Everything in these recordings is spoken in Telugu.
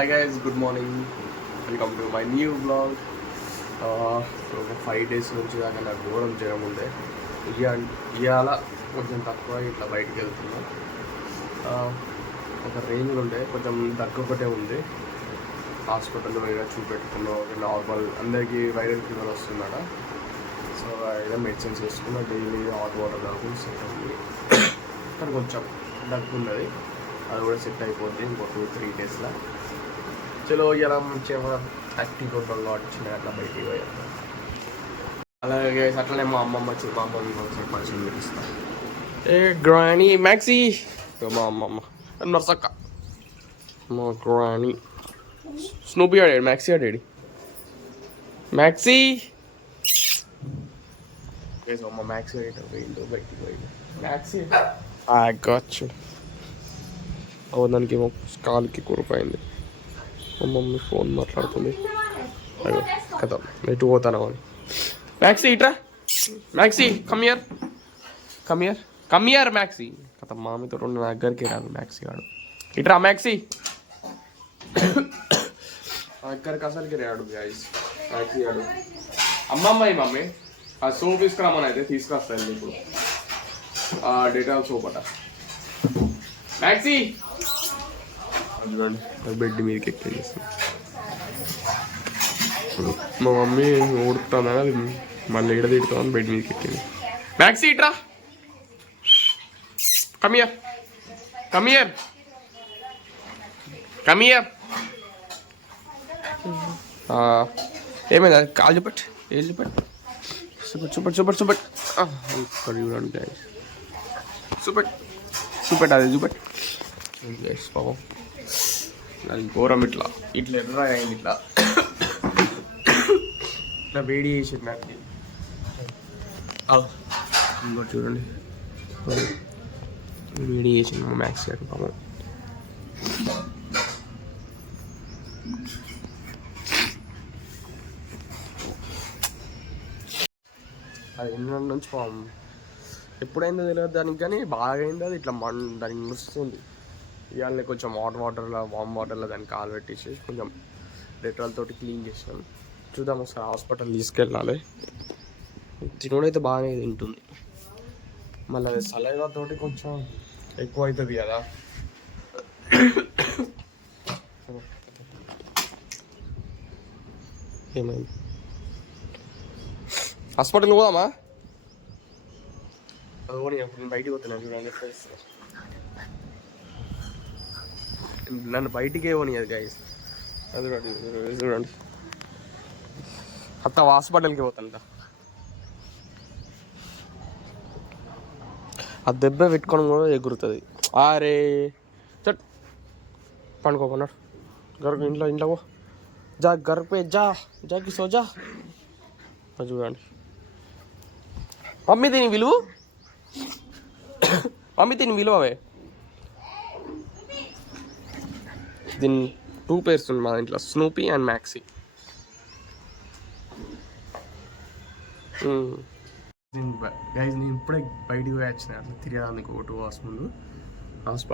Hi guys, good morning. Welcome to my new vlog. ఒక 5 days నుంచి దాకా నాకు ఘోరం జ్వరం ఉండే. ఇవాళ కొంచెం తక్కువ ఇట్లా బయటికి వెళ్తున్నాం. ఒక రేంజ్ ఉండే కొంచెం దగ్గు ఒకటే ఉంది. హాస్పిటల్లో ఏదో చూపెట్టుకున్నాం. నార్మల్ అందరికీ వైరల్ ఫీవర్ వస్తుందట. సో ఏదో మెడిసిన్స్ వేసుకున్నా, డైలీ హాట్ వాటర్ తాగుతుంది, సెట్ అవుతుంది. కానీ కొంచెం దగ్గు ఉన్నది, అది కూడా సెట్ అయిపోద్ది ఇంకో 2-3 డేస్లో. చలో ఇలా మంచిగా యాక్టివ్గా ఉంటాం కాబట్టి చిన్న అట్లా బయటికి పోయాం. అలాగే అట్లనే మా అమ్మమ్మ వచ్చింది. మా అమ్మమ్మ ఒకసారి పరిచయం చూపిస్తాను. ఏ గ్రానీ మ్యాక్సీ, మా అమ్మమ్మ నర్సక్క, మా గ్రానీ. స్నూపీ ఆడాడు, మ్యాక్సీ ఆడాడు. మ్యాక్సీ అమ్మ మ్యాక్సీ ఆడేట పోయిండు, బయటికి పోయిండు. మ్యాక్సీ గచ్చు దానికి ఏమో కాలుకి కురిపోయింది. మా మమ్మీ ఫోన్ మాట్లాడుతుంది. అయ్యో కదా ఎటు పోతాను అని. మ్యాక్సీ ఇట్రా, maxi come here come here come here maxi కథ మామితో రెండు నా దగ్గరికి రాదు. మ్యాక్సీ ఆడు ఇట్రా, మ్యాక్సీ నా దగ్గరికి అసలుకి రాడు గాయస్. మ్యాక్సీ ఆడు. అమ్మమ్మాయి మమ్మీ ఆ సోప్ తీసుకురామని అయితే తీసుకొస్తాను ఇప్పుడు. డెటాల్ సోప్ అట. మ్యాక్సీ చూడండి బెడ్ మీదకి ఎక్కేస్తుంది. మా మమ్మీ ఊడుతుందని అది మళ్ళీ ఎడ తిడుతామని బెడ్ మీదకి ఎక్కింది. మ్యాక్సీ ఇట్రా, కమియర్ కమియర్ కమియర్. ఏమైంది అది? కాలు చూపెట్టు, ఏళ్ళు చూపెట్టు, చూపెట్టు చూపెట్టు చూపెట్టు చూపెట్టు. ఇక్కడ చూడండి గైస్, చూపెట్టు చూపెట్టు, అది చూపెట్టు గైస్. పాపం అది ఘోరం. ఇట్లా ఇట్లా ఎర్ర అయింది, ఇట్లా ఇట్లా వేడి చేసింది నాకు. ఇంకోటి చూడండి, వేడి చేసింది మా మ్యాక్స్ గారు పాపం. అది ఎన్ని రోజుల నుంచి పాపం ఎప్పుడైందో తెలియదు దానికి, కానీ బాగా అయింది అది. ఇట్లా దానికి ముస్తుంది. ఇవాళ కొంచెం హాట్ వాటర్లో, వామ్ వాటర్లో దాన్ని కాలు పెట్టేసి కొంచెం డెటాల్ తోటి క్లీన్ చేసాను. చూద్దాం ఒకసారి హాస్పిటల్ తీసుకెళ్ళాలి. తినడైతే బాగానే తింటుంది, మళ్ళీ అది సలైవా తోటి కొంచెం ఎక్కువ అవుతుంది కదా. ఏమైంది? హాస్పిటల్ పోదామా? అది కూడా నేను బయటికి పోతున్నాను చూడండి. నన్ను బయటికే పోనీయదు గైస్. అది చూడండి, అత్త హాస్పిటల్కి పోతాంట. ఆ దెబ్బ పెట్టుకోవడం కూడా ఎగురుతుంది. అరే చట్ పండుకోకున్నాడు. గర్భ ఇంట్లో ఇంట్లో పో, జా గర్భే జాకి సోజా. అది చూడండి. మమ్మీ దీని విలువ, మమ్మీ దీని విలువవే. దీని 2 పేర్స్ ఉంది మా ఇంట్లో, స్నూపీ అండ్ మ్యాక్సీ. గైజ్ నేను ఇప్పుడే బయటికి పోయి వచ్చిన, అట్లా తిరగడానికి ఒక 2 hours ముందు.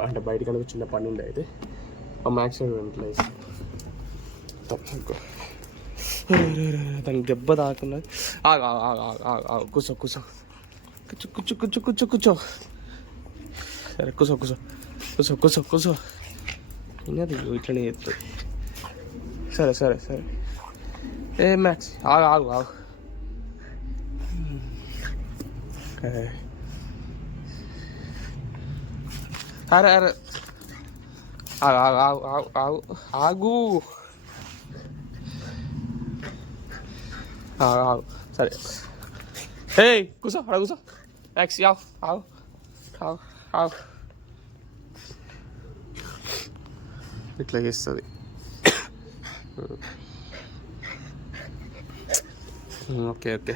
అంటే బయటకి అనేది చిన్న పని ఉండే అయితే ఆ మ్యాక్సీ ఇంట్లో దానికి దెబ్బ తాకున్నది. కూర్చో కూర్చో కూర్చో కూర్చో కూర్చో కూర్చో కూర్చో. సరే కూర్చో కూర్చో కూర్చో కూర్చో కూర్చో. ఇన్నది ఇట్లనే చెప్తుంది. సరే సరే సరే. ఏ మ్యాక్స్ ఆగు ఆగు ఆగు. అరే అరే ఆగు ఆగు ఆగు ఆగు ఆగు ఆగు ఆగు. సరే ఏ కూర్చో, అక్కడ కూర్చో. మ్యాక్స్ ఆగు ఆగు ఆగు ఆగు. ఇట్లా చేస్తుంది. Okay okay.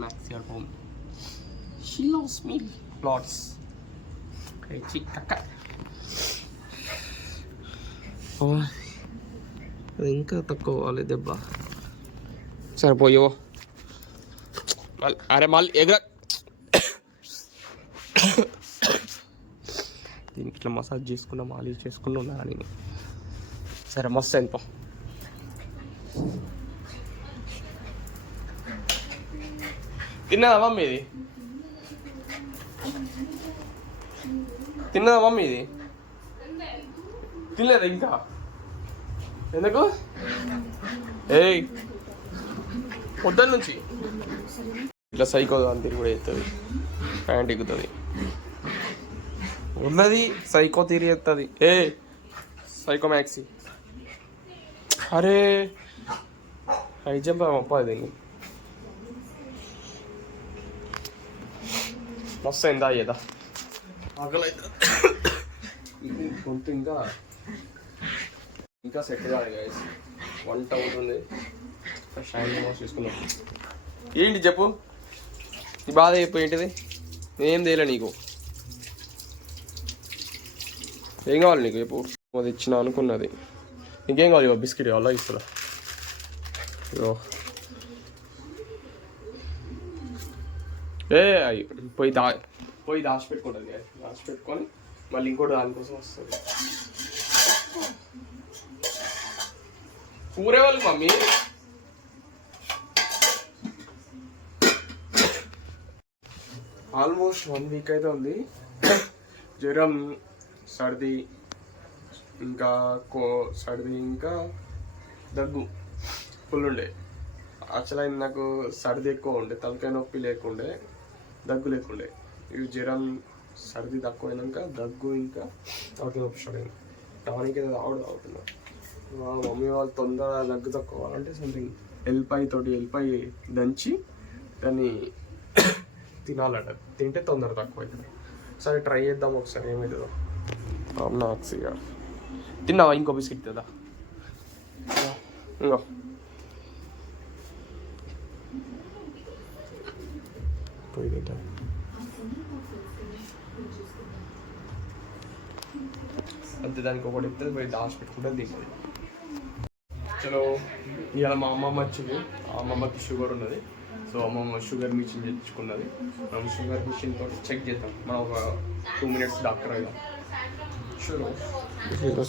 Max your home. She loves me lots. Okay, kakak. Oh, ఇంకా తక్కువ దెబ్బ. సరిపోయో. అరే మళ్ళీ ఎగర దీనికి ఇట్లా మసాజ్ చేసుకున్నా మాలిష్ చేసుకున్నా ఉన్నా నేను. సరే మస్తు అయింది పో. తిన్నదా మమ్మీ ఇది? తిన్నదా మమ్మీ ఇది? తినలేదా ఇంకా? ఎందుకు? ఏయ్ పొద్దున్న నుంచి ఇట్లా సైకో దాని తిరిగి కూడా ఎత్తుంది, ప్యాంట్ ఎక్కుతుంది ఉన్నది, సైకో తిరిగి ఎత్తుంది. ఏ సైకో మ్యాక్సీ, అరే హై జంప్ అప్ప దీన్ని మస్తు అయిందా అయ్యేదా ఆకలి గొంతు ఇంకా ఇంకా సెట్ కాదు గైస్. వంట అవుతుంది, షైన్ వాష్ చేసుకున్నాం. ఏంటి చెప్పు నీ బాధ చెప్పు ఏంటిది? నేనేం చేయలే నీకు, ఏం కావాలి నీకు చెప్పు. అది ఇచ్చిన అనుకున్నది, నీకేం కావాలి? బిస్కెట్ కావాలా? ఇస్తున్నా ఇగో. అయ్యి పోయి దాచిపెట్టుకుంటుంది, దాచిపెట్టుకొని మళ్ళీ ఇంకోటి దానికోసం వస్తుంది. కూరే వాళ్ళు మమ్మీ ఆల్మోస్ట్ 1 వీక్ అయితే ఉంది. జ్వరం, సర్ది, ఇంకా సర్ది ఇంకా దగ్గు ఫుల్ ఉండే. యాక్చువల్ నాకు సర్ది ఎక్కువ ఉండే, తలకాయ నొప్పి లేకుండే, దగ్గు లేకుండే. ఇవి జ్వరం సర్ది తక్కువ అయినాక దగ్గు ఇంకా తలకాయ నొప్పి స్టార్ట్ అయింది. టానిక్ ఏదో తాగుతున్నా. మా మమ్మీ వాళ్ళు తొందరగా దగ్గు తక్కువ అంటే సంథింగ్ ఎల్లిపాయ దంచి దాన్ని తినాలట, తింటే తొందర తక్కువ అవుతుంది. సరే ట్రై చేద్దాం ఒకసారి ఏమవుతుందో. నాక్సిగా తిన్నావా? ఇంకో బిస్కెట్ కదా, ఇంకో పోయి తింటా. అంతే, దానికి ఒకటి ఇస్తుంది, పోయి దాచి పెట్టుకుంటే తింటుంది. చలో ఇవాళ మా అమ్మమ్మ వచ్చింది, ఆ అమ్మమ్మకి షుగర్ ఉన్నది. సో అమ్మమ్మ షుగర్ మిషన్ తెచ్చుకున్నది. మనం షుగర్ మిషన్ తోటి చెక్ చేద్దాం. మనం ఒక 2 minutes డాక్టర్ అయినా.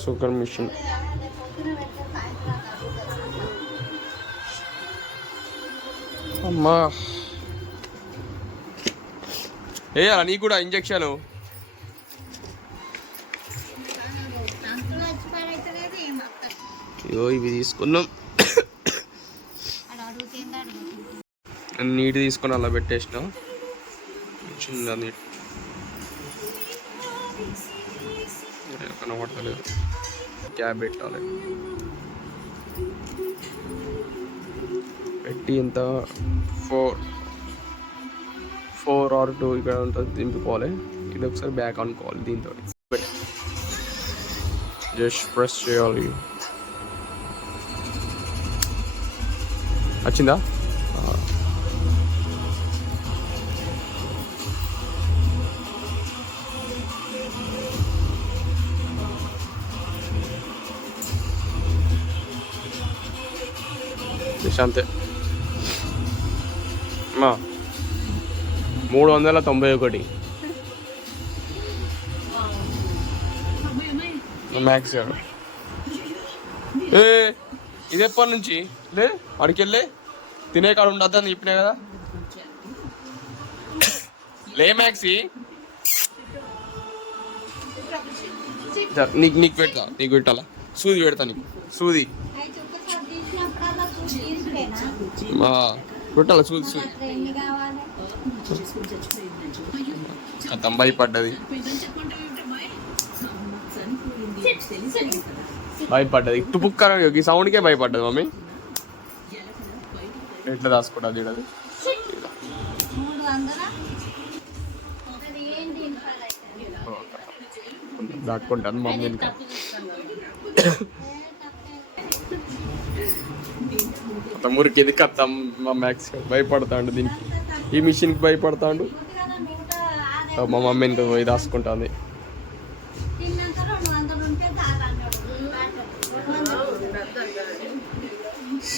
షుగర్ మిషన్ అమ్మా వేయాలా నీకు కూడా ఇంజక్షన్? అయ్యో ఇవి తీసుకున్నాం, నీట్ తీసుకొని అలా పెట్టేసినాం. చిన్న నీట్ కనబడతలేదు, క్యాబ్ పెట్టాలి. పెట్టి ఎంత 4 or 2 ఇక్కడ ఉంటుంది, దింపుకోవాలి. ఇది ఒకసారి బ్యాక్ అనుకోవాలి. దీంతో జస్ట్ ప్రెస్ చేయాలి. వచ్చిందా? అంతే అమ్మా. 391 మ్యాక్స్. ఇది ఎప్పటి నుంచి లే వాడికి వెళ్ళి తినే కాడ ఉండద్దు అని చెప్పినా కదా. లే మ్యాక్సీ, నీకు పెడతా, నీకు పెట్టాలా? సూది పెడతా నీకు, సూది పెట్టాలా? సూది కథం భయపడ్డది, టుపుక్కర ఈ సౌండ్కే భయపడ్డది మమ్మీ. ఎట్లా దాచుకుంటా చూడదు, దాక్కుంటాను మమ్మీ. ఇంకా మురికిది కథం. మా మ్యాక్స్ భయపడతాడు దీనికి, ఈ మిషన్కి భయపడతాడు. మా మమ్మీ ఇంకా పోయి దాచుకుంటుంది.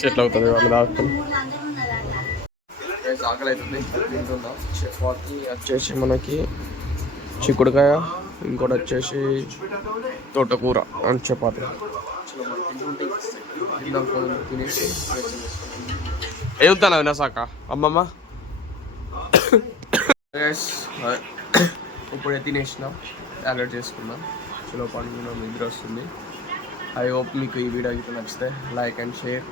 ఎట్లా అవుతుంది వాళ్ళు దాచుకుని. ఆకలి అవుతుంది. చపాతి వచ్చేసి మనకి చిక్కుడుకాయ, ఇంకోటి వచ్చేసి తోటకూర అండ్ చపాతి తినేసి వెళ్తాను వినాసాక అమ్మమ్మ ఇప్పుడే తినేసినాం టాబ్లెట్ చేసుకున్నాం చలో పండుకున్నాం నిద్ర వస్తుంది ఐ హోప్ మీకు ఈ వీడియో అయితే నచ్చితే లైక్ అండ్ షేర్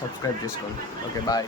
సబ్స్క్రైబ్ చేసుకోండి ఓకే బాయ్